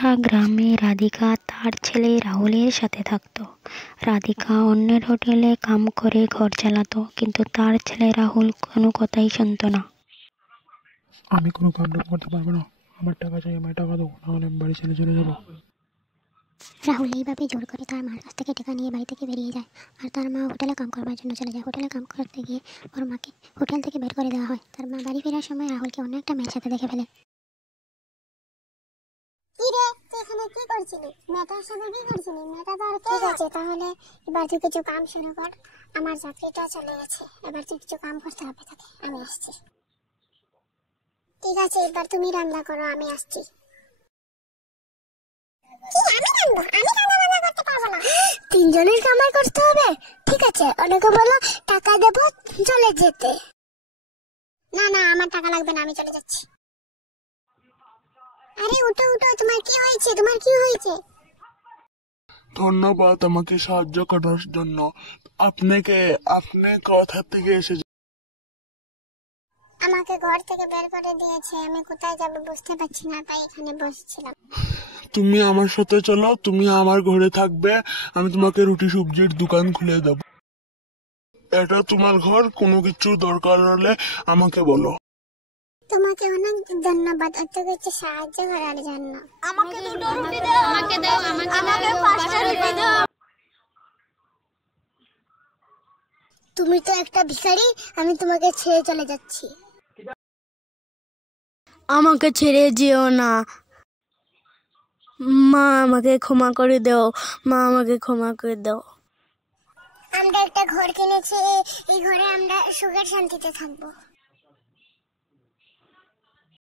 একটা গ্রামে রাধিকা তার ছেলে রাহুলের সাথে থাকতো। রাধিকা অন্যের হোটেলে কাম করে ঘর চালাতো, কিন্তু তার ছেলে রাহুল কোনো কথাই শুনতো না। আমি কোনো কাণ্ড করতে পারবো না, আমার টাকা চাই, আমার টাকা দাও, নাহলে আমি বাড়ি ছেড়ে চলে যাবো। রাহুল এইভাবে জোর করে তার মার কাছ থেকে টাকা নিয়ে বাড়ি থেকে বেরিয়ে যায়। আর তার মা হোটেলে কাম করবার জন্য চলে যায়। হোটেলে কাম করতে গিয়ে ওর মাকে হোটেল থেকে বের করে দেওয়া হয়। তার মা বাড়ি ফেরার সময় রাহুলকে অন্য একটা মেয়ের সাথে দেখে ফেলে। কি রে, তুই এখানে কি করছিলি? মেয়েটার সাথে কি করছিলি? মেয়েটা তো আর ঠিক আছে, তাহলে এবার তুই কিছু কাম শুরু কর। আমার চাকরিটা চলে গেছে, এবার তুই কিছু কাম করতে হবে তোকে। আমি আসছি। ঠিক আছে, এবার তুমি রান্না করো, আমি আসছি। তিনজনের কামাই করতে হবে? ঠিক আছে, অনেকে বলো টাকা দেবো চলে যেতে। না না, আমার টাকা লাগবে না, আমি চলে যাচ্ছি। আরে উঠো উঠো, তোমার কি হয়েছে? তোমার কি হয়েছে? ধন্যবাদ আমাকে সাহায্য করার জন্য। আপনি কোথা থেকে এসেছেন? আমাকে ঘর থেকে বের করে দিয়েছে, আমি কোথায় যাব বুঝতে পারছি না, তাই এখানে বসছিলাম। তুমি আমার সাথে চলো, তুমি আমার ঘরে থাকবে, আমি তোমাকে রুটি সবজির দোকান খুলে দেবো। এটা তোমার ঘর, কোনো কিছু দরকার হলে আমাকে বলো। তোমাকে অনেক ধন্যবাদ এত কিছু সাহায্য করার জন্য। আমাকে দুটো রুটি দাও, আমাকে দাও, আমাকে পাঁচটা রুটি দাও। তুমি তো একটা ভিখারি, আমি তোমাকে ছেড়ে চলে যাচ্ছি। আমাকে ছেড়ে যেও না মা, আমাকে ক্ষমা করে দাও মা, আমাকে ক্ষমা করে দাও। আমরা একটা ঘর কিনেছি, এই ঘরে আমরা সুখের শান্তিতে থাকবো।